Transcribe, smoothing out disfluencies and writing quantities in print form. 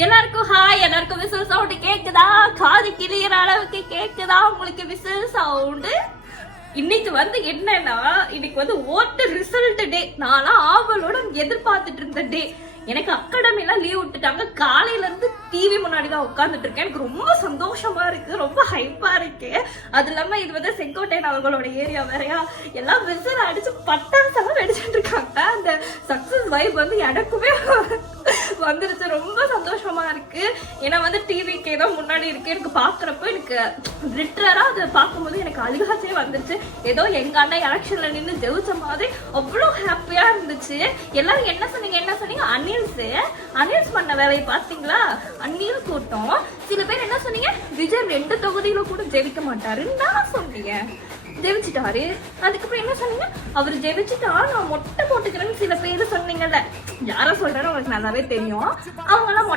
எல்லாருக்கும் ஹாய். எல்லாருக்கும் whistle sound கேக்குதா? காது கிளியற அளவுக்கு கேக்குதா உங்களுக்கு விசில் சவுண்ட்? இன்னைக்கு என்னன்னா, இன்னைக்கு ஓட்டு ரிசல்ட் டே. நான்லாம் ஆவலோட எதிர்பார்த்துட்டு இருந்த டே. எனக்கு அகாடமிலாம் லீவ் விட்டுட்டாங்க. காலையில இருந்து டிவி முன்னாடி தான் உட்கார்ந்துட்டு இருக்கேன். எனக்கு ரொம்ப சந்தோஷமா இருக்கு, ரொம்ப ஹைப்பா இருக்கு. அது இல்லாம இது செங்கோட்டையன் அவர்களோட ஏரியா வேறையா, எல்லாம் விசில் அடிச்சு பட்டாசெல்லாம் வெடிச்சுட்டு இருக்காங்க. அந்த சக்சஸ் வைப் எனக்குமே வந்துருச்சு. ரொம்ப சந்தோஷமா இருக்கு. ஏன்னா டிவிக்கே தான் முன்னாடி இருக்கு. எனக்கு பாக்குறப்ப எனக்கு லிட்டரா அதை பார்க்கும்போது எனக்கு அழுகாச்சே வந்துருச்சு. ஏதோ எங்க அண்ணன் எலெக்ஷன்ல நின்று ஜெயிச்ச மாதிரி அவ்வளவு ஹாப்பியா இருந்துச்சு. எல்லாரும் என்ன சொன்னீங்க அனில்ஸ் பண்ண வேலையை பாத்தீங்களா? அந்நியல் கூட்டம். சில பேர் என்ன சொன்னீங்க, விஜய் 2 தொகுதியில கூட ஜெயிக்க மாட்டாருன்னு தான் சொன்னீங்க. ஜெயிச்சிட்டாரு. அதுக்கப்புறம் என்ன சொன்னீங்க, அவர் ஜெயிச்சுட்டா நான் மொட்டை போட்டுக்கிறேன்னு சில பேர் சொன்னீங்கல்ல. யார சொல்றாரு உங்களுக்கு நல்லாவே தெரியும். அவங்க எல்லாம்